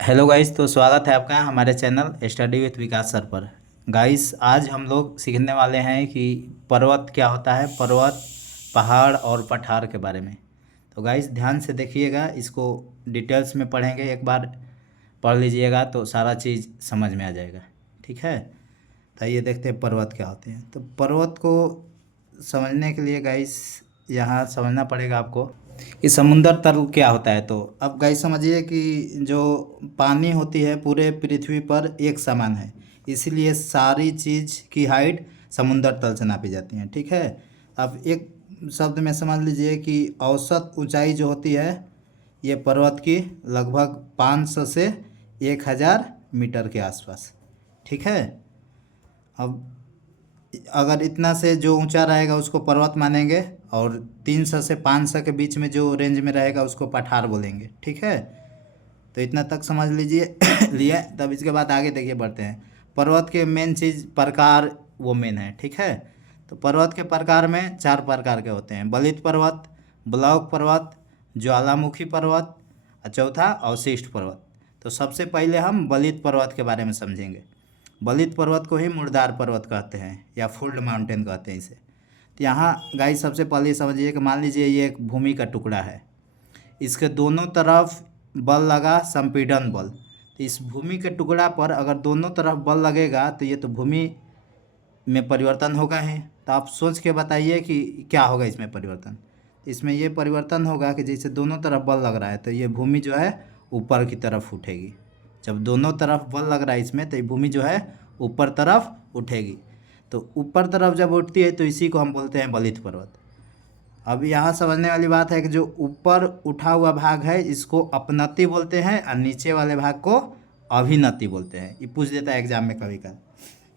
Hello guys, तो स्वागत है आपका हमारे channel study with Vikas sir पर। गाइस, आज हम लोग सीखने वाले हैं कि पर्वत क्या होता है, पर्वत, पहाड़ और पठार के बारे में। तो गाइस ध्यान से देखिएगा, इसको डिटेल्स में पढ़ेंगे। एक बार पढ़ लीजिएगा तो सारा चीज़ समझ में आ जाएगा। ठीक है, तो ये देखते हैं पर्वत क्या होते हैं। तो पर्वत को समझने के लिए गाइस यहाँ समझना पड़ेगा आपको कि समुंदर तल क्या होता है। तो अब गाइस समझिए कि जो पानी होती है पूरे पृथ्वी पर एक समान है, इसीलिए सारी चीज़ की हाइट समुंदर तल से नापी जाती है। ठीक है, अब एक शब्द में समझ लीजिए कि औसत ऊंचाई जो होती है ये पर्वत की लगभग 500 से 1000 मीटर के आसपास। ठीक है, अब अगर इतना से जो ऊंचा रहेगा उसको पर्वत मानेंगे, और 300 से 500 के बीच में जो रेंज में रहेगा उसको पठार बोलेंगे। ठीक है, तो इतना तक समझ लीजिए लिए। तब इसके बाद आगे देखिए, बढ़ते हैं। पर्वत के मेन चीज़ प्रकार वो मेन है। ठीक है, तो पर्वत के प्रकार में 4 प्रकार के होते हैं: बलित पर्वत, ब्लॉक पर्वत, ज्वालामुखी पर्वत, और चौथा अवशिष्ट पर्वत। तो सबसे पहले हम बलित पर्वत के बारे में समझेंगे। बलित पर्वत को ही मुर्दार पर्वत कहते हैं या फुल्ड माउंटेन कहते हैं इसे। तो यहाँ गाइस सबसे पहले समझिए कि मान लीजिए ये एक भूमि का टुकड़ा है, इसके दोनों तरफ बल लगा, संपीड़न बल। तो इस भूमि के टुकड़ा पर अगर दोनों तरफ बल लगेगा तो ये तो भूमि में परिवर्तन होगा ही। तो आप सोच के बताइए कि क्या होगा इसमें परिवर्तन। इसमें ये परिवर्तन होगा कि जैसे दोनों तरफ बल लग रहा है तो ये भूमि जो है ऊपर की तरफ उठेगी। जब दोनों तरफ बल लग रहा है इसमें तो ये भूमि जो है ऊपर तरफ उठेगी। तो ऊपर तरफ जब उठती है तो इसी को हम बोलते हैं बलित पर्वत। अब यहाँ समझने वाली बात है कि जो ऊपर उठा हुआ भाग है इसको अपनति बोलते हैं, और नीचे वाले भाग को अभिनति बोलते हैं। ये पूछ देता है एग्जाम में कभी कभी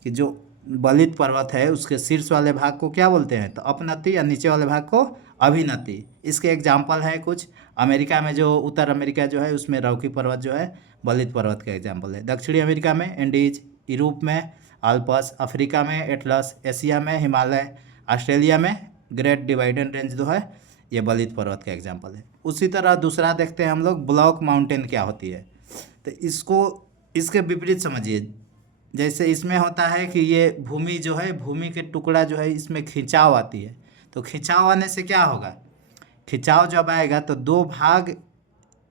कि जो बलित पर्वत है उसके शीर्ष वाले भाग को क्या बोलते हैं, तो अपनति, या नीचे वाले भाग को अभिनति। इसके एग्जाम्पल हैं कुछ। अमेरिका में जो उत्तर अमेरिका जो है उसमें रॉकी पर्वत जो है बलित पर्वत का एग्जाम्पल है। दक्षिणी अमेरिका में एंडीज, यूरोप में आल्पस, अफ्रीका में एटलस, एशिया में हिमालय, ऑस्ट्रेलिया में ग्रेट डिवाइडेड रेंज जो है ये बलित पर्वत का एग्जाम्पल है। उसी तरह दूसरा देखते हैं हम लोग, ब्लॉक माउंटेन क्या होती है। तो इसको इसके विपरीत समझिए। जैसे इसमें होता है कि ये भूमि जो है, भूमि के टुकड़ा जो है इसमें खिंचाव आती है। तो खिंचाव आने से क्या होगा, खिंचाव जब आएगा तो दो भाग,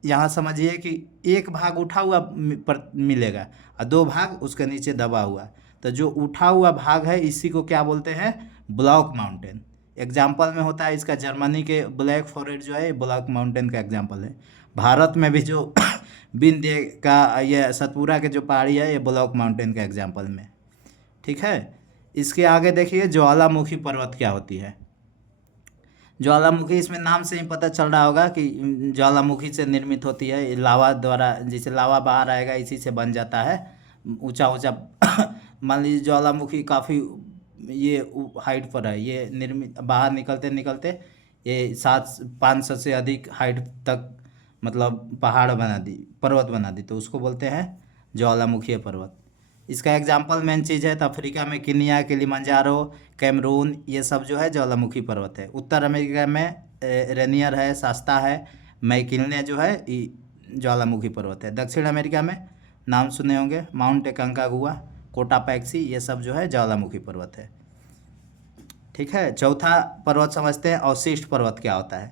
यहाँ समझिए कि एक भाग उठा हुआ पर मिलेगा और दो भाग उसके नीचे दबा हुआ। तो जो उठा हुआ भाग है इसी को क्या बोलते हैं, ब्लॉक माउंटेन। एग्जाम्पल में होता है इसका जर्मनी के ब्लैक फॉरेस्ट जो है ये ब्लॉक माउंटेन का एग्जाम्पल है। भारत में भी जो विंध्य का ये सतपुरा के जो पहाड़ी है ये ब्लॉक माउंटेन का एग्जाम्पल में। ठीक है, इसके आगे देखिए ज्वालामुखी पर्वत क्या होती है। ज्वालामुखी, इसमें नाम से ही पता चल रहा होगा कि ज्वालामुखी से निर्मित होती है। ये लावा द्वारा, जैसे लावा बाहर आएगा इसी से बन जाता है ऊंचा ऊंचा मान लीजिए ज्वालामुखी काफ़ी ये हाइट पर है, ये निर्मित बाहर निकलते निकलते ये 500 से अधिक हाइट तक मतलब पहाड़ बना दी, पर्वत बना दी, तो उसको बोलते हैं ज्वालामुखी पर्वत। इसका एग्जाम्पल मेन चीज़ है तो अफ्रीका में किनिया, किलिमंजारो, कैमरून, ये सब जो है ज्वालामुखी पर्वत है। उत्तर अमेरिका में रेनियर है, शास्ता है, मैकिलने जो है ज्वालामुखी पर्वत है। दक्षिण अमेरिका में नाम सुने होंगे, माउंट एकांकागुआ, कोटापैक्सी, ये सब जो है ज्वालामुखी पर्वत है। ठीक है, चौथा पर्वत समझते हैं अवशिष्ट पर्वत क्या होता है।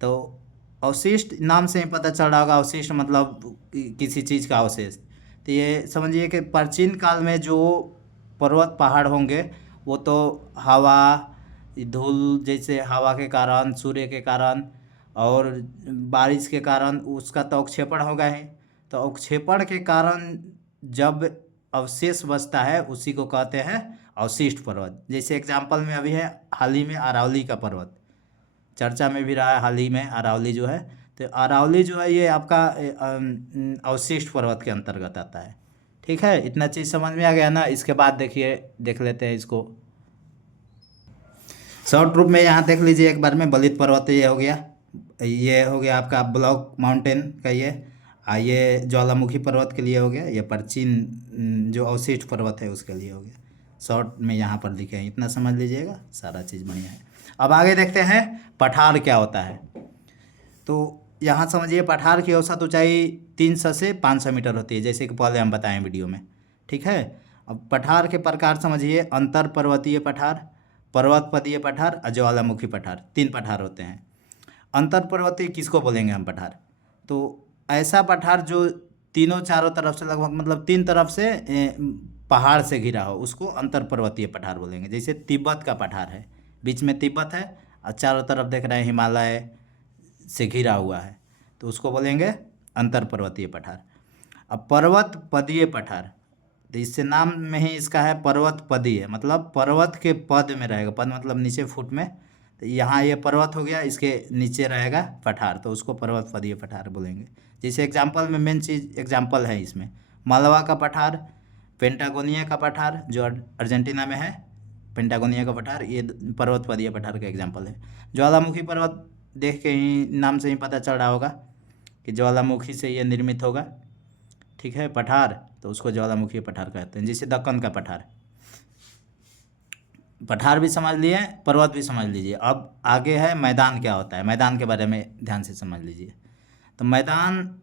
तो अवशिष्ट नाम से ही पता चल रहा होगा, अवशिष्ट मतलब किसी चीज़ का अवशेष। तो ये समझिए कि प्राचीन काल में जो पर्वत पहाड़ होंगे वो तो हवा, धूल, जैसे हवा के कारण, सूर्य के कारण और बारिश के कारण उसका तो अवक्षेपण होगा ही। तो अवक्षेपण के कारण जब अवशेष बचता है उसी को कहते हैं अवशिष्ट पर्वत। जैसे एग्जाम्पल में अभी है हाल ही में अरावली का पर्वत, चर्चा में भी रहा है हाल ही में अरावली जो है। तो अरावली जो है ये आपका अवशिष्ट पर्वत के अंतर्गत आता है। ठीक है, इतना चीज़ समझ में आ गया ना। इसके बाद देखिए, देख लेते हैं इसको शॉर्ट रूप में। यहाँ देख लीजिए एक बार में, बलित पर्वत ये हो गया, ये हो गया आपका ब्लॉक माउंटेन का ये ज्वालामुखी पर्वत के लिए हो गया, ये प्राचीन जो अवशिष्ट पर्वत है उसके लिए हो गया। शॉर्ट में यहाँ पर लिखे हैं, इतना समझ लीजिएगा, सारा चीज़ बढ़िया है। अब आगे देखते हैं पठार क्या होता है। तो यहाँ समझिए पठार की औसत ऊंचाई 300 से 500 मीटर होती है, जैसे कि पहले हम बताएं वीडियो में। ठीक है। अब पठार के प्रकार समझिए, अंतर पर्वतीय पठार, पर्वतपदीय पठार और ज्वालामुखी पठार, 3 पठार होते हैं। अंतर पर्वतीय किसको बोलेंगे हम पठार? तो ऐसा पठार जो तीनों चारों तरफ से लगभग मतलब 3 तरफ से पहाड़ से घिरा हो, उसको अंतर पर्वतीय पठार बोलेंगे। जैसे तिब्बत का पठार है, बीच में तिब्बत है और चारों तरफ देख रहे हैं हिमालय से घिरा हुआ है, तो उसको बोलेंगे अंतर पर्वतीय पठार। अब पर्वत पदीय पठार, तो इससे नाम में ही इसका है पर्वत पदीय, मतलब पर्वत के पद में रहेगा, पद मतलब नीचे फुट में। तो यहाँ ये पर्वत हो गया, इसके नीचे रहेगा पठार, तो उसको पर्वत पदीय पठार बोलेंगे। जैसे एग्जाम्पल में मेन चीज़ एग्जाम्पल है इसमें, मालवा का पठार, पेंटागोनिया का पठार जो अर्जेंटीना में है, पेंटागोनिया का पठार, ये पर्वत पदीय पठार का एग्जाम्पल है। ज्वालामुखी पर्वत देख के ही नाम से ही पता चल रहा होगा कि ज्वालामुखी से ये निर्मित होगा। ठीक है, पठार, तो उसको ज्वालामुखी पठार कहते हैं। जैसे दक्कन का पठार, पठार भी समझ लिए, पर्वत भी समझ लीजिए। अब आगे है मैदान क्या होता है, मैदान के बारे में ध्यान से समझ लीजिए। तो मैदान,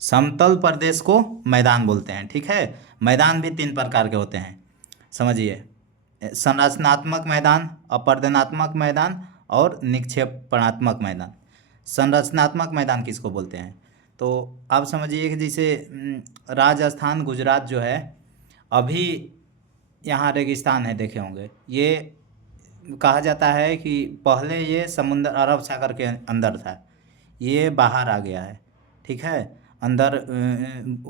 समतल प्रदेश को मैदान बोलते हैं। ठीक है, मैदान भी 3 प्रकार के होते हैं समझिए, संरचनात्मक मैदान, अपर्दनात्मक मैदान और निक्षेपणात्मक मैदान। संरचनात्मक मैदान किसको बोलते हैं? तो आप समझिए कि जैसे राजस्थान गुजरात जो है, अभी यहाँ रेगिस्तान है, देखे होंगे। ये कहा जाता है कि पहले ये समुद्र अरब सागर के अंदर था, ये बाहर आ गया है। ठीक है, अंदर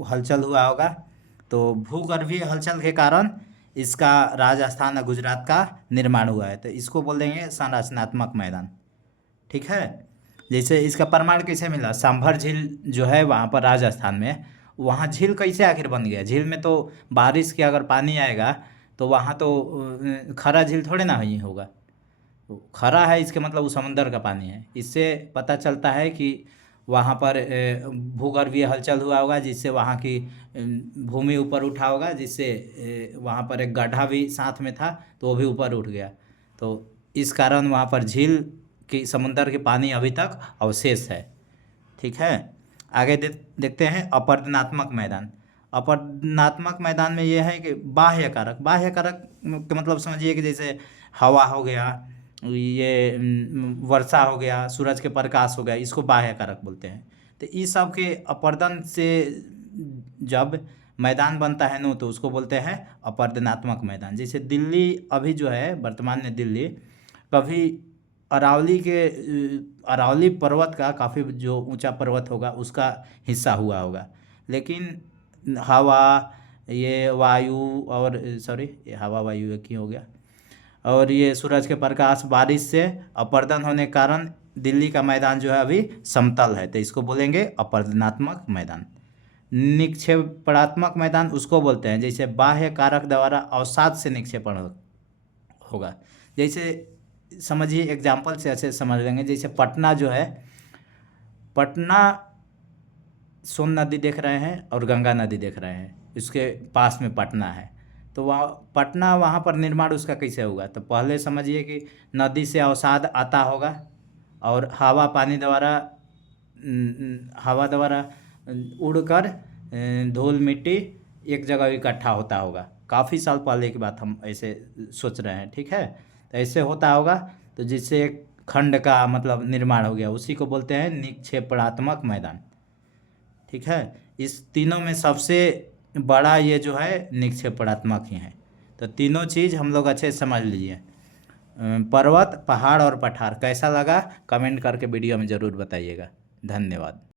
हलचल हुआ होगा, तो भूगर्भीय हलचल के कारण इसका राजस्थान और गुजरात का निर्माण हुआ है, तो इसको बोल देंगे संरचनात्मक मैदान। ठीक है, जैसे इसका प्रमाण कैसे मिला, सांभर झील जो है वहाँ पर राजस्थान में, वहाँ झील कैसे आखिर बन गया? झील में तो बारिश के अगर पानी आएगा तो वहाँ तो खरा झील थोड़े ना ही होगा, तो खरा है इसके मतलब वो समुंदर का पानी है। इससे पता चलता है कि वहाँ पर भूगर्भीय हलचल हुआ होगा, जिससे वहाँ की भूमि ऊपर उठा होगा, जिससे वहाँ पर एक गड्ढा भी साथ में था, तो वो भी ऊपर उठ गया। तो इस कारण वहाँ पर झील की, समुंदर के पानी अभी तक अवशेष है। ठीक है, आगे देखते हैं अपर्दनात्मक मैदान। अपर्दनात्मक मैदान में ये है कि बाह्य कारक, बाह्य कारक का मतलब समझिए कि जैसे हवा हो गया, ये वर्षा हो गया, सूरज के प्रकाश हो गया, इसको बाह्य कारक बोलते हैं। तो इस सब के अपर्दन से जब मैदान बनता है नो, तो उसको बोलते हैं अपर्दनात्मक मैदान। जैसे दिल्ली अभी जो है वर्तमान में, दिल्ली कभी अरावली के अरावली पर्वत का, काफ़ी जो ऊंचा पर्वत होगा उसका हिस्सा हुआ होगा, लेकिन हवा, ये वायु और सॉरी, ये हवा वायु एक ही हो गया, और ये सूरज के प्रकाश, बारिश से अपर्दन होने के कारण दिल्ली का मैदान जो है अभी समतल है, तो इसको बोलेंगे अपर्दनात्मक मैदान। निक्षेपणात्मक मैदान उसको बोलते हैं जैसे बाह्य कारक द्वारा अवसाद से निक्षेपण होगा। जैसे समझिए एग्जाम्पल से ऐसे समझ लेंगे, जैसे पटना जो है, पटना सोन नदी देख रहे हैं और गंगा नदी देख रहे हैं, इसके पास में पटना है, तो वहाँ पटना, वहाँ पर निर्माण उसका कैसे होगा? तो पहले समझिए कि नदी से अवसाद आता होगा और हवा पानी द्वारा, हवा द्वारा उड़कर धूल मिट्टी एक जगह इकट्ठा होता होगा। काफ़ी साल पहले की बात हम ऐसे सोच रहे हैं। ठीक है, तो ऐसे होता होगा, तो जिससे एक खंड का मतलब निर्माण हो गया, उसी को बोलते हैं निक्षेपणात्मक मैदान। ठीक है, इस तीनों में सबसे बड़ा ये जो है निक्षेपणात्मक ही है। तो तीनों चीज़ हम लोग अच्छे से समझ लीजिए। पर्वत, पहाड़ और पठार कैसा लगा कमेंट करके वीडियो में ज़रूर बताइएगा। धन्यवाद।